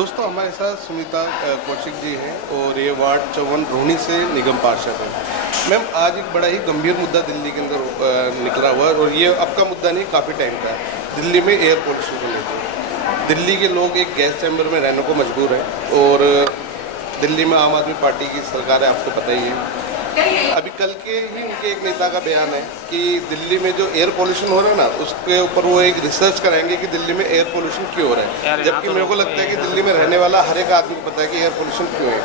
दोस्तों हमारे साथ सुनीता कौशिक जी हैं और ये वार्ड 54 रोहिणी से निगम पार्षद हैं। मैम, आज एक बड़ा ही गंभीर मुद्दा दिल्ली के अंदर निकला हुआ है और ये अब का मुद्दा नहीं, काफ़ी टाइम का है। दिल्ली में एयर पोल्यूशन को लेकर दिल्ली के लोग एक गैस चैम्बर में रहने को मजबूर हैं और दिल्ली में आम आदमी पार्टी की सरकार है, आपको पता ही है। अभी कल के ही उनके एक नेता का बयान है कि दिल्ली में जो एयर पोल्यूशन हो रहा है ना, उसके ऊपर वो एक रिसर्च कराएंगे कि दिल्ली में एयर पोल्यूशन क्यों हो रहा है। जबकि मेरे को लगता है कि दिल्ली में रहने वाला हर एक आदमी को पता है कि एयर पोल्यूशन क्यों है।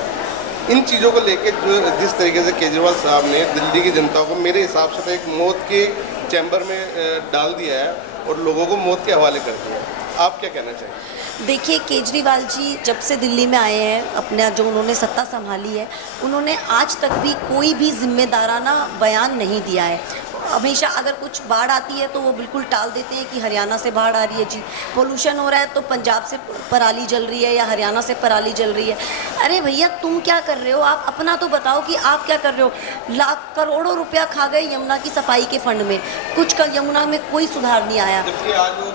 इन चीज़ों को लेकर जो जिस तरीके से केजरीवाल साहब ने दिल्ली की जनता को मेरे हिसाब से तो एक मौत के चैम्बर में डाल दिया है और लोगों को मौत के हवाले कर दिया है। आप क्या कहना चाहिए? देखिए, केजरीवाल जी जब से दिल्ली में आए हैं, अपना जो उन्होंने सत्ता संभाली है, उन्होंने आज तक भी कोई भी जिम्मेदाराना बयान नहीं दिया है। हमेशा अगर कुछ बाढ़ आती है तो वो बिल्कुल टाल देते हैं कि हरियाणा से बाढ़ आ रही है जी, पोल्यूशन हो रहा है तो पंजाब से पराली जल रही है या हरियाणा से पराली जल रही है। अरे भैया, तुम क्या कर रहे हो? आप अपना तो बताओ कि आप क्या कर रहे हो। लाख करोड़ों रुपया खा गए यमुना की सफाई के फंड में, कुछ यमुना में कोई सुधार नहीं आया। आज वो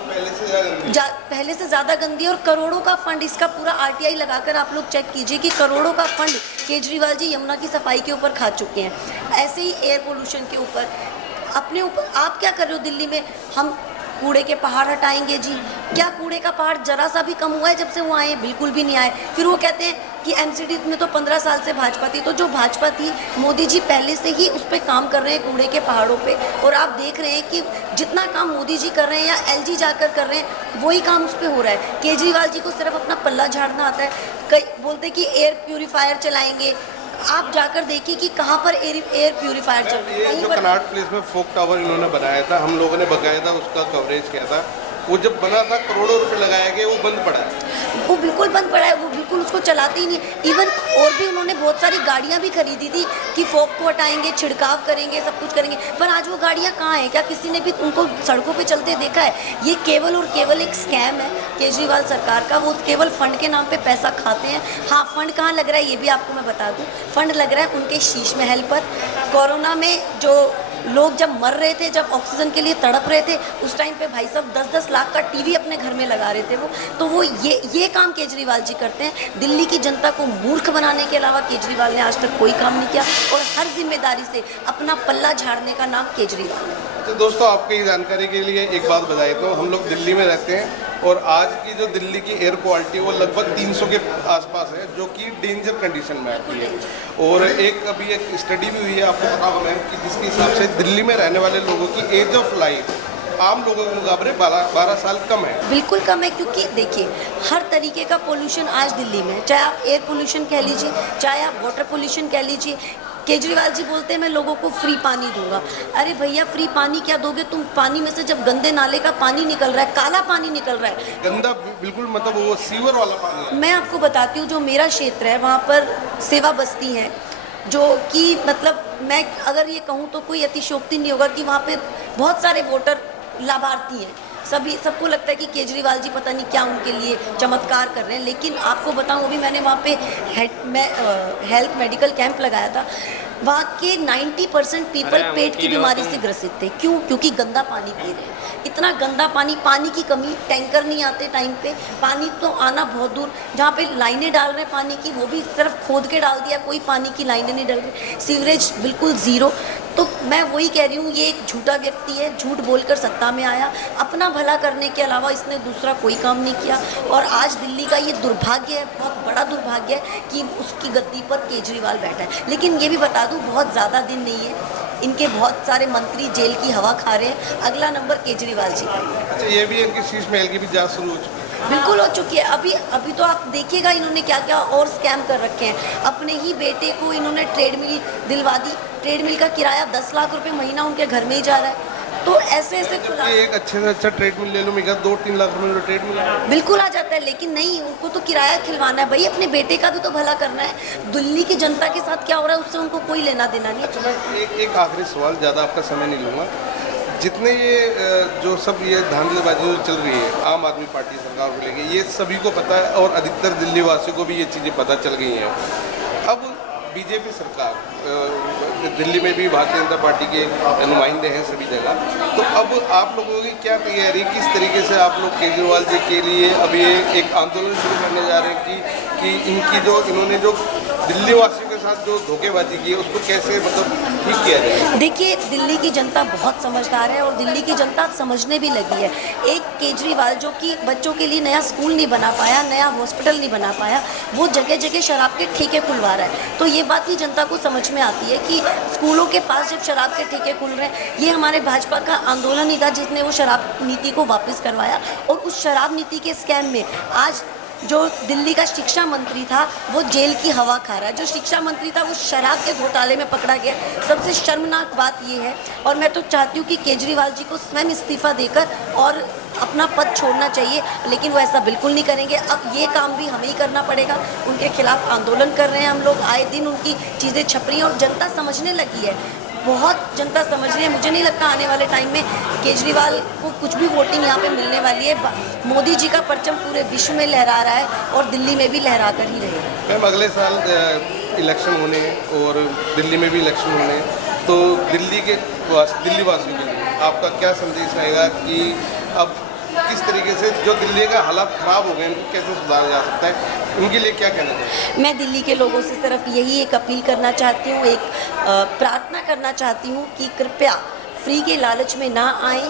पहले से ज़्यादा गंदी और करोड़ों का फंड, इसका पूरा आरटीआई लगाकर आप लोग चेक कीजिए कि करोड़ों का फंड केजरीवाल जी यमुना की सफाई के ऊपर खा चुके हैं। ऐसे ही एयर पोल्यूशन के ऊपर अपने ऊपर आप क्या कर रहे हो? दिल्ली में हम कूड़े के पहाड़ हटाएंगे जी, क्या कूड़े का पहाड़ जरा सा भी कम हुआ है जब से वो आए? बिल्कुल भी नहीं आए। फिर वो कहते हैं कि एमसीडी में तो 15 साल से भाजपा थी, तो जो भाजपा थी मोदी जी पहले से ही उस पर काम कर रहे हैं, कूड़े के पहाड़ों पे। और आप देख रहे हैं कि जितना काम मोदी जी कर रहे हैं या एलजी जाकर कर रहे हैं, वही काम उस पर हो रहा है। केजरीवाल जी को सिर्फ अपना पल्ला झाड़ना आता है। कई बोलते हैं कि एयर प्यूरीफायर चलाएंगे, आप जाकर देखिए कि कहाँ पर एयर प्यूरीफायर चल रहा है। जो कनॉट प्लेस में फोक टावर इन्होंने बनाया था, हम लोगों ने बाकायदा उसका कवरेज किया था। वो जब बना था करोड़ों रुपए लगाए गए, वो बंद पड़ा है। वो बिल्कुल बंद पड़ा है, वो बिल्कुल उसको चलाते ही नहीं। इवन और भी उन्होंने बहुत सारी गाड़ियाँ भी खरीदी थी कि फोक को हटाएंगे, छिड़काव करेंगे, सब कुछ करेंगे, पर आज वो गाड़ियाँ कहाँ हैं? क्या किसी ने भी उनको सड़कों पे चलते देखा है? ये केवल और केवल एक स्कैम है केजरीवाल सरकार का। वो केवल फंड के नाम पे पैसा खाते हैं। हाँ, फंड कहाँ लग रहा है ये भी आपको मैं बता दूँ। फंड लग रहा है उनके शीश महल पर। कोरोना में जो लोग जब मर रहे थे, जब ऑक्सीजन के लिए तड़प रहे थे, उस टाइम पे भाई साहब 10-10 लाख का टीवी अपने घर में लगा रहे थे वो। तो वो ये काम केजरीवाल जी करते हैं। दिल्ली की जनता को मूर्ख बनाने के अलावा केजरीवाल ने आज तक कोई काम नहीं किया और हर जिम्मेदारी से अपना पल्ला झाड़ने का नाम केजरीवाल है। तो दोस्तों, आपकी जानकारी के लिए एक बात बताई तो हम लोग दिल्ली में रहते हैं और आज की जो दिल्ली की एयर क्वालिटी वो लगभग 300 के आसपास है, जो कि डेंजर कंडीशन में आती है। और अभी एक स्टडी भी हुई है, आपको पता होगा कि जिसके हिसाब से दिल्ली में रहने वाले लोगों की एज ऑफ लाइफ आम लोगों के मुकाबले 12 साल कम है। बिल्कुल कम है, क्योंकि देखिए हर तरीके का पोल्यूशन आज दिल्ली में है। चाहे आप एयर पोल्यूशन कह लीजिए, चाहे आप वाटर पोल्यूशन कह लीजिए। केजरीवाल जी बोलते हैं मैं लोगों को फ्री पानी दूंगा। अरे भैया, फ्री पानी क्या दोगे तुम? पानी में से जब गंदे नाले का पानी निकल रहा है, काला पानी निकल रहा है, गंदा, बिल्कुल मतलब वो सीवर वाला पानी है। मैं आपको बताती हूँ, जो मेरा क्षेत्र है वहाँ पर सेवा बस्ती है, जो कि मतलब मैं अगर ये कहूँ तो कोई अतिशयोक्ति नहीं होगा कि वहाँ पे बहुत सारे वोटर लाभार्थी हैं। सबको लगता है कि केजरीवाल जी पता नहीं क्या उनके लिए चमत्कार कर रहे हैं। लेकिन आपको बताऊं, अभी मैंने वहाँ पे हेल्थ मेडिकल कैंप लगाया था। वहाँ के 90% पीपल पेट की बीमारी से ग्रसित थे। क्यों? क्योंकि गंदा पानी पी रहे हैं। इतना गंदा पानी की कमी, टैंकर नहीं आते टाइम पे, पानी तो आना बहुत दूर। जहाँ पे लाइनें डाल रहे हैं पानी की, वो भी सिर्फ खोद के डाल दिया, कोई पानी की लाइनें नहीं डल रही। सीवरेज बिल्कुल ज़ीरो। तो मैं वही कह रही हूँ, ये एक झूठा व्यक्ति है, झूठ बोलकर सत्ता में आया। अपना भला करने के अलावा इसने दूसरा कोई काम नहीं किया। और आज दिल्ली का ये दुर्भाग्य है, बहुत बड़ा दुर्भाग्य है कि उसकी गद्दी पर केजरीवाल बैठा है। लेकिन ये भी बता दूँ, बहुत ज़्यादा दिन नहीं है, इनके बहुत सारे मंत्री जेल की हवा खा रहे हैं। अगला नंबर केजरीवाल जी का। अच्छा, ये भी इनकी शीश महल की भी जांच शुरू हो चुकी है? बिल्कुल हो चुकी है। अभी तो आप देखिएगा इन्होंने क्या क्या और स्कैम कर रखे हैं। अपने ही बेटे को इन्होंने ट्रेडमिल दिलवा दी। ट्रेडमिल का किराया 10 लाख रुपए महीना उनके घर में ही जा रहा है। तो ऐसे एक अच्छे से अच्छा ट्रेडमिल ले लो, मेरा 2-3 लाख रुपए में ट्रेडमिल बिल्कुल आ जाता है। लेकिन नहीं, उनको तो किराया खिलवाना है भाई, अपने बेटे का भी तो भला करना है। दिल्ली की जनता के साथ क्या हो रहा है उससे उनको कोई लेना देना नहीं। अच्छा, मैं एक आखिरी सवाल, ज़्यादा आपका समय नहीं लूँगा। जितने ये जो सब ये धांधलीबाजी जो चल रही है आम आदमी पार्टी सरकार को लेके, ये सभी को पता है और अधिकतर दिल्ली वासियों को भी ये चीज़ें पता चल गई हैं। अब बीजेपी सरकार दिल्ली में भी भारतीय जनता पार्टी के नुमाइंदे हैं सभी जगह, तो अब आप लोगों की क्या तैयारी, किस तरीके से आप लोग केजरीवाल जी के लिए अब ये एक आंदोलन शुरू करने जा रहे हैं कि इन्होंने जो दिल्ली वासियों के साथ जो धोखेबाजी की है उसको कैसे मतलब ठीक किया जाए? देखिए, दिल्ली की जनता बहुत समझदार है और दिल्ली की जनता समझने भी लगी है। एक केजरीवाल जो कि बच्चों के लिए नया स्कूल नहीं बना पाया, नया हॉस्पिटल नहीं बना पाया, वो जगह जगह शराब के ठेके खुलवा रहा है। तो ये बात ही जनता को समझ में आती है कि स्कूलों के पास जब शराब के ठेके खुल रहे हैं, ये हमारे भाजपा का आंदोलन ही था जिसने वो शराब नीति को वापस करवाया। और उस शराब नीति के स्कैम में आज जो दिल्ली का शिक्षा मंत्री था वो जेल की हवा खा रहा है। जो शिक्षा मंत्री था वो शराब के घोटाले में पकड़ा गया। सबसे शर्मनाक बात ये है, और मैं तो चाहती हूँ कि केजरीवाल जी को स्वयं इस्तीफा देकर और अपना पद छोड़ना चाहिए, लेकिन वो ऐसा बिल्कुल नहीं करेंगे। अब ये काम भी हमें ही करना पड़ेगा। उनके खिलाफ आंदोलन कर रहे हैं हम लोग, आए दिन उनकी चीज़ें छप रही हैं और जनता समझने लगी है, बहुत जनता समझ रही है। मुझे नहीं लगता आने वाले टाइम में केजरीवाल को कुछ भी वोटिंग यहाँ पे मिलने वाली है। मोदी जी का परचम पूरे विश्व में लहरा रहा है और दिल्ली में भी लहरा कर ही रहेगा। मैम, अगले साल इलेक्शन होने हैं और दिल्ली में भी इलेक्शन होने हैं, तो दिल्ली वासियों के लिए आपका क्या संदेश रहेगा कि अब किस तरीके से जो दिल्ली का हालात ख़राब हो गए इनको कैसे सुधारा जा सकता है, उनके लिए क्या कहना चाहिए? मैं दिल्ली के लोगों से सिर्फ यही एक अपील करना चाहती हूँ, एक प्रार्थना करना चाहती हूँ कि कृपया फ्री के लालच में ना आए।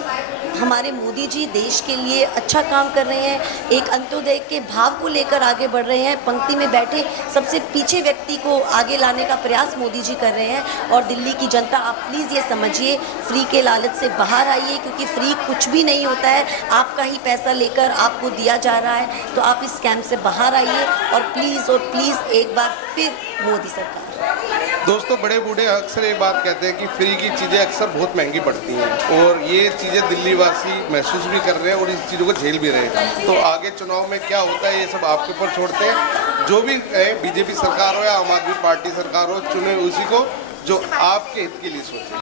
हमारे मोदी जी देश के लिए अच्छा काम कर रहे हैं, एक अंत्योदय के भाव को लेकर आगे बढ़ रहे हैं। पंक्ति में बैठे सबसे पीछे व्यक्ति को आगे लाने का प्रयास मोदी जी कर रहे हैं। और दिल्ली की जनता, आप प्लीज़ ये समझिए, फ्री के लालच से बाहर आइए, क्योंकि फ्री कुछ भी नहीं होता है। आपका ही पैसा लेकर आपको दिया जा रहा है, तो आप इस स्कैम से बाहर आइए और प्लीज़ एक बार फिर मोदी सरकार। दोस्तों, बड़े बूढ़े अक्सर ये बात कहते हैं कि फ्री की चीज़ें अक्सर बहुत महंगी पड़ती हैं, और ये चीज़ें दिल्ली वासी महसूस भी कर रहे हैं और इस चीज़ों को झेल भी रहे हैं। तो आगे चुनाव में क्या होता है ये सब आपके ऊपर छोड़ते हैं। जो भी है, बीजेपी सरकार हो या आम आदमी पार्टी सरकार हो, चुने उसी को जो आपके हित के लिए सोचे।